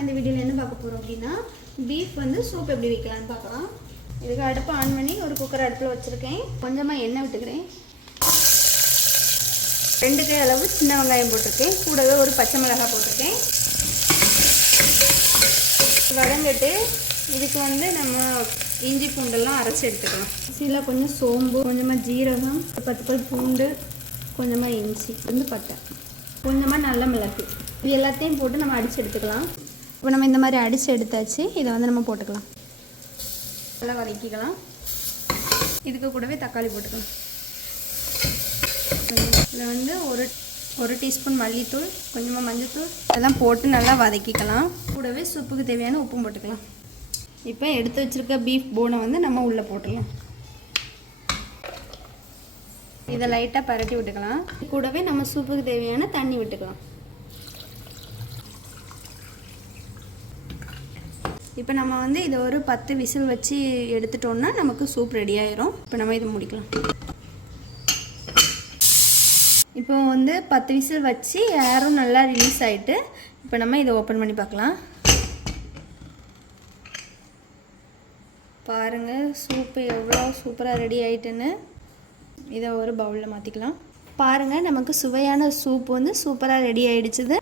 நம்ம இந்த வீடியோவில் என்ன பார்க்க போகிறோம் அப்படின்னா பீஃப் வந்து சூப் எப்படி வைக்கலாம்னு பார்க்கலாம். இதுக்கு அடுப்பு ஆன் பண்ணி ஒரு குக்கர் அடுப்பில் வச்சுருக்கேன். கொஞ்சமாக எண்ணெய் விட்டுக்கிறேன். ரெண்டு கை அளவு சின்ன வெங்காயம் போட்டிருக்கேன். கூடவே ஒரு பச்சை மிளகாய் போட்டிருக்கேன். வதங்கிட்டு இதுக்கு வந்து நம்ம இஞ்சி பூண்டெல்லாம் அரைச்சி எடுத்துக்கலாம். மிக்சியில் கொஞ்சம் சோம்பு கொஞ்சமாக ஜீரகம் பத்து பல் பூண்டு கொஞ்சமாக இஞ்சி வந்து பட்டை கொஞ்சமாக நல்ல மிளகு. இது எல்லாத்தையும் போட்டு நம்ம அடித்து எடுத்துக்கலாம். இப்போ நம்ம இந்த மாதிரி அடித்து எடுத்தாச்சு இதை வந்து நம்ம போட்டுக்கலாம். நல்லா வதக்கிக்கலாம். இதுக்கு கூடவே தக்காளி போட்டுக்கலாம். இதில் வந்து ஒரு ஒரு டீஸ்பூன் மல்லித்தூள் கொஞ்சமாக மஞ்சத்தூள் இதெல்லாம் போட்டு நல்லா வதக்கிக்கலாம். கூடவே சூப்புக்கு தேவையான உப்பும் போட்டுக்கலாம். இப்போ எடுத்து வச்சுருக்க பீஃப் போனை வந்து நம்ம உள்ளே போட்டுடலாம். இதை லைட்டாக பரட்டி விட்டுக்கலாம். கூடவே நம்ம சூப்புக்கு தேவையான தண்ணி விட்டுக்கலாம். இப்போ நம்ம வந்து இதை ஒரு பத்து விசில் வச்சு எடுத்துட்டோம்னா நமக்கு சூப் ரெடி ஆயிரும். இப்போ நம்ம இதை முடிக்கலாம். இப்போ வந்து பத்து விசில் வச்சு ஏரும் நல்லா ரிலீஸ் ஆகிட்டு இப்போ நம்ம இதை ஓப்பன் பண்ணி பார்க்கலாம். பாருங்கள் சூப்பு எவ்வளோ சூப்பராக ரெடி ஆகிட்டுன்னு இதை ஒரு பவுலில் மாற்றிக்கலாம் பாருங்கள் நமக்கு சுவையான சூப் வந்து சூப்பராக ரெடி ஆகிடுச்சிது